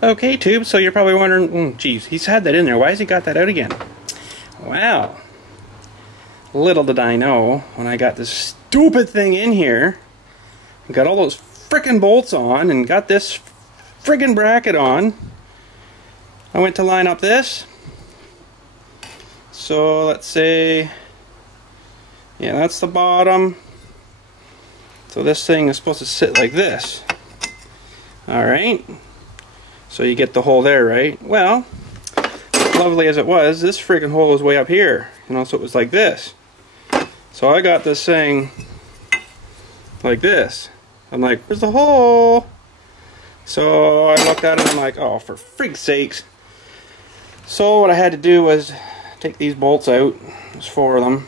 Okay, Tube, so you're probably wondering, geez, he's had that in there. Why has he got that out again? Wow. Little did I know, when I got this stupid thing in here, got all those frickin' bolts on, and got this friggin' bracket on, I went to line up this. So, let's say, yeah, that's the bottom. So this thing is supposed to sit like this. Alright. So you get the hole there, right? Well, lovely as it was, this freaking hole was way up here. You know, so it was like this. So I got this thing like this. I'm like, where's the hole? So I looked at it and I'm like, oh, for freak's sakes. So what I had to do was take these bolts out. There's 4 of them.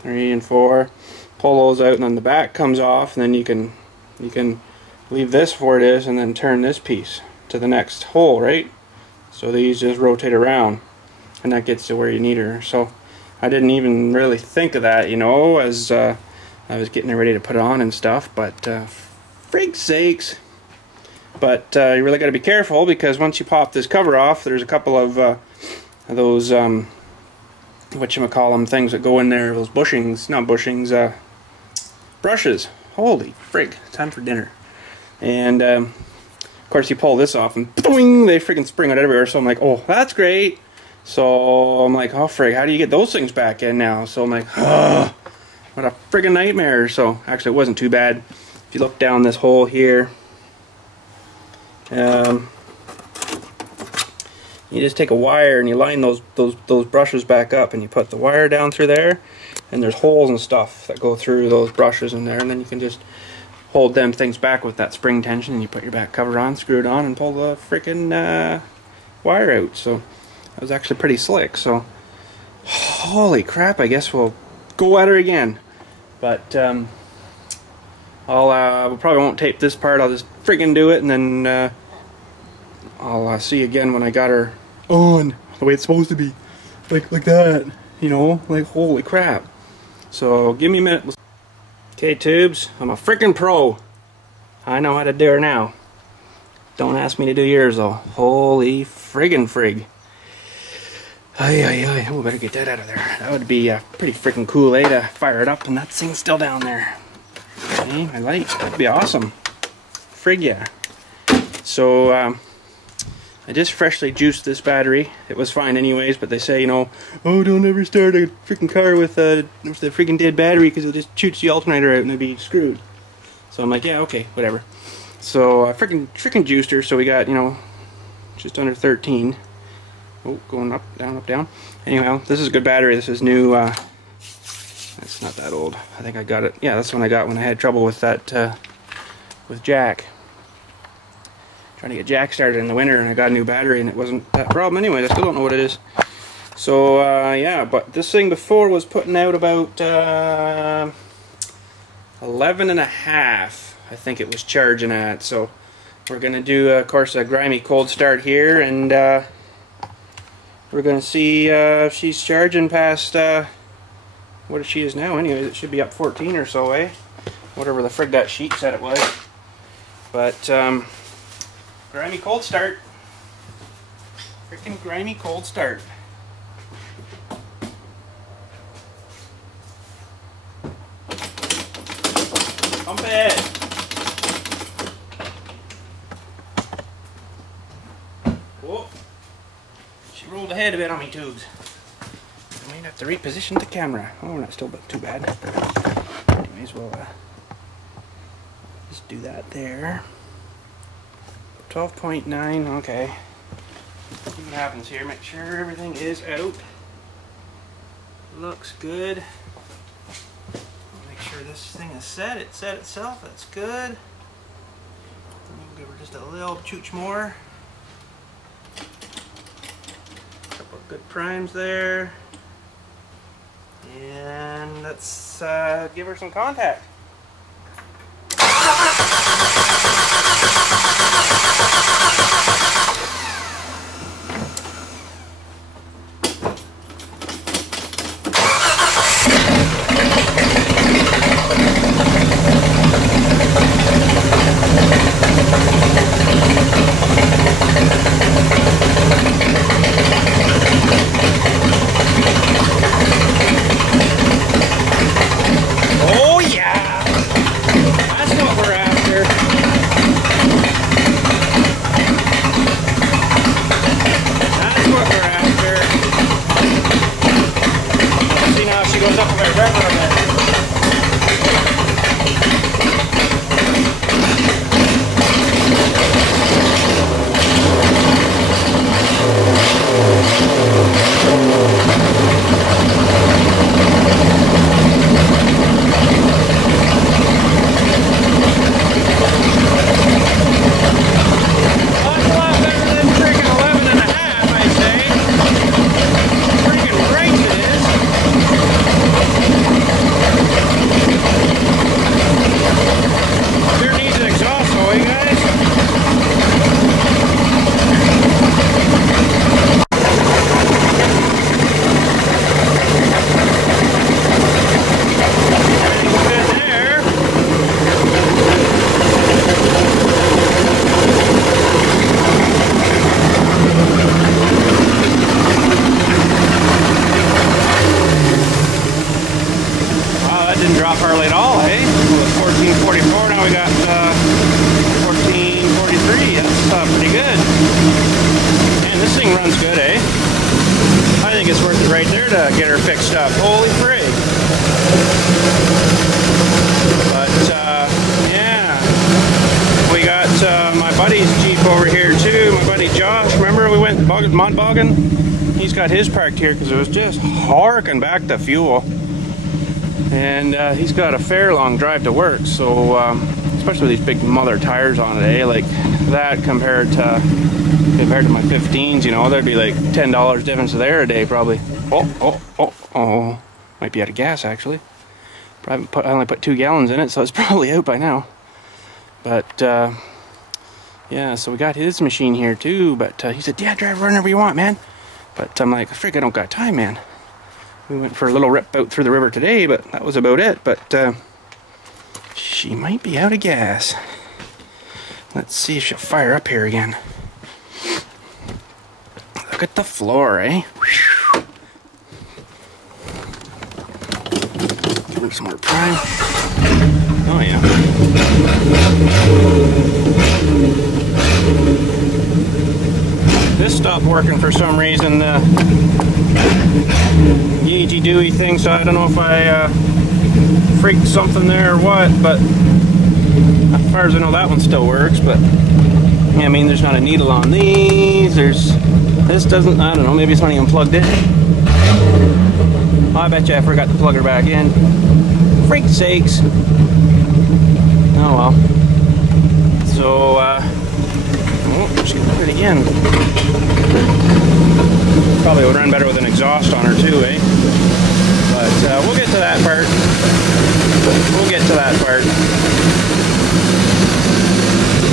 3 and 4. Pull those out and then the back comes off, and then you can leave this where it is and then turn this piece to the next hole, right? So these just rotate around and that gets to where you need her. So I didn't even really think of that, you know, as I was getting it ready to put it on and stuff, but freak's sakes. But you really got to be careful, because once you pop this cover off, there's a couple of those whatchamacallem things that go in there, those bushings, not bushings, brushes. Holy frig, time for dinner. And of course you pull this off and boing, they freaking spring out everywhere. So I'm like, oh, that's great. So I'm like, oh frig, how do you get those things back in now? So I'm like, oh, what a friggin' nightmare. So actually it wasn't too bad. If you look down this hole here, you just take a wire and you line those brushes back up, and you put the wire down through there, and there's holes and stuff that go through those brushes in there, and then you can just hold them things back with that spring tension, and you put your back cover on, screw it on, and pull the freaking wire out. So that was actually pretty slick. So holy crap, I guess we'll go at her again. But we probably won't tape this part. I'll just freaking do it, and then I'll see you again when I got her on the way it's supposed to be, like that, you know, like holy crap. So give me a minute. Okay, tubes, I'm a freaking pro. I know how to do her now. Don't ask me to do yours though. Holy friggin' frig. Ay. Oh, better get that out of there. That would be a pretty freaking cool way to fire it up and that thing's still down there. Okay, I like, that'd be awesome. Frig yeah. So I just freshly juiced this battery. It was fine anyways, but they say, you know, oh, don't ever start a freaking car with the freaking dead battery, because it'll just shoot the alternator out and it'll be screwed. So I'm like, yeah, okay, whatever. So I freaking juiced her, so we got, you know, just under 13. Oh, going up, down. Anyhow, this is a good battery. This is new. It's not that old. I think I got it. Yeah, that's the one I got when I had trouble with that, with Jack. Trying to get Jack started in the winter, and I got a new battery, and it wasn't that problem anyway. I still don't know what it is. So yeah, but this thing before was putting out about 11 and a half, I think it was charging at. So we're gonna do, of course, a grimy cold start here, and we're gonna see if she's charging past what she is now. Anyways, it should be up 14 or so, eh? Whatever the frig that sheet said it was. But grimy cold start. Freaking grimy cold start. Pump it. Whoa. She rolled ahead a bit on me, tubes. I might have to reposition the camera. Oh, not still too bad. Anyways, we'll just do that there. 12.9, okay. See what happens here. Make sure everything is out. Looks good. Make sure this thing is set. It set itself. That's good. We'll give her just a little chooch more. Couple of good primes there. And let's give her some contact. mud bogging. He's got his parked here because it was just harking back the fuel. And he's got a fair long drive to work, so especially with these big mother tires on it, eh? Like that compared to my 15s, you know, there'd be like $10 difference there a day probably. Oh, might be out of gas actually. I only put 2 gallons in it, so it's probably out by now. But yeah, so we got his machine here too. But he said, "Yeah, drive whenever you want, man." But I'm like, "Frig, I don't got time, man." We went for a little rip out through the river today, but that was about it. But she might be out of gas. Let's see if she'll fire up here again. Look at the floor, eh? Give her some more prime. Oh yeah. This stopped working for some reason. The Yeegy Dooey thing, so I don't know if I freaked something there or what, but as far as I know that one still works. But yeah, I mean, there's not a needle on these, this doesn't, I don't know, maybe it's not even plugged in. I bet you I forgot to plug her back in. Freak sakes. Oh well. So just gonna put it again. Probably would run better with an exhaust on her too, eh? But we'll get to that part. We'll get to that part.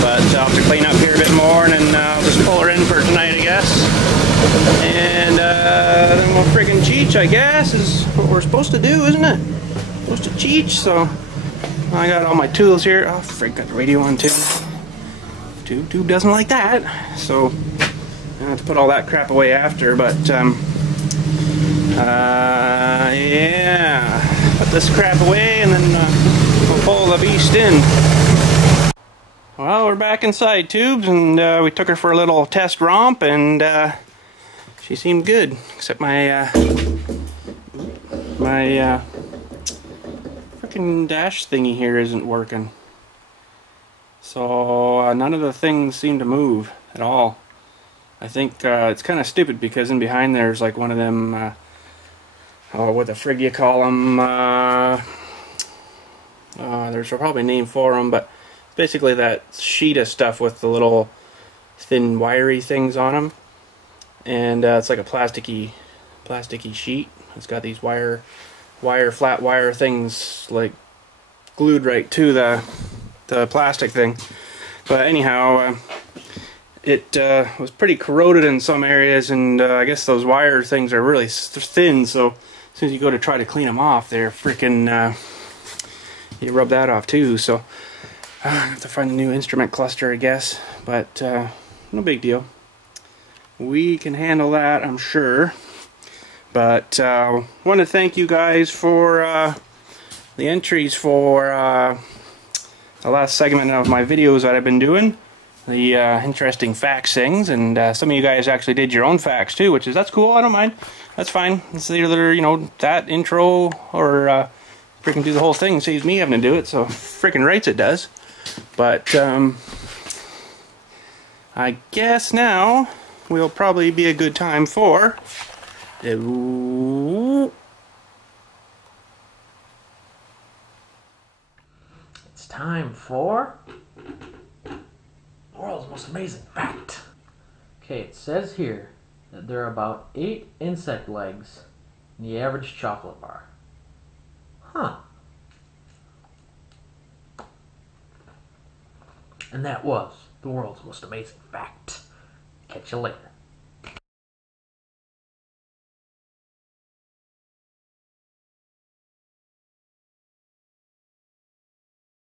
But I'll have to clean up here a bit more, and then I'll just pull her in for tonight, I guess. And then we'll friggin' cheech, I guess, is what we're supposed to do, isn't it? Supposed to cheech, so I got all my tools here. Oh, frig, got the radio on too. Tube doesn't like that, so I have to put all that crap away after. But yeah, put this crap away, and then we'll pull the beast in. Well, we're back inside Tubes, and we took her for a little test romp, and she seemed good, except my frickin' dash thingy here isn't working. So none of the things seem to move at all. I think it's kind of stupid because in behind there's like one of them, what the frig you call them? There's probably a name for them, but basically that sheet of stuff with the little thin wiry things on them, and it's like a plasticky sheet. It's got these flat wire things like glued right to the plastic thing. But anyhow, it was pretty corroded in some areas, and I guess those wire things are really thin, so as soon as you go to try to clean them off, they're freaking you rub that off too. So I have to find a new instrument cluster, I guess, but no big deal. We can handle that, I'm sure. But want to thank you guys for the entries for the last segment of my videos that I've been doing, the interesting facts things, and some of you guys actually did your own facts too, that's cool. I don't mind. That's fine. It's either, you know, that intro or freaking do the whole thing. It saves me having to do it, so freaking rights it does. But I guess now will probably be a good time for time for the world's most amazing fact. Okay, it says here that there are about 8 insect legs in the average chocolate bar. Huh. And that was the world's most amazing fact. Catch you later.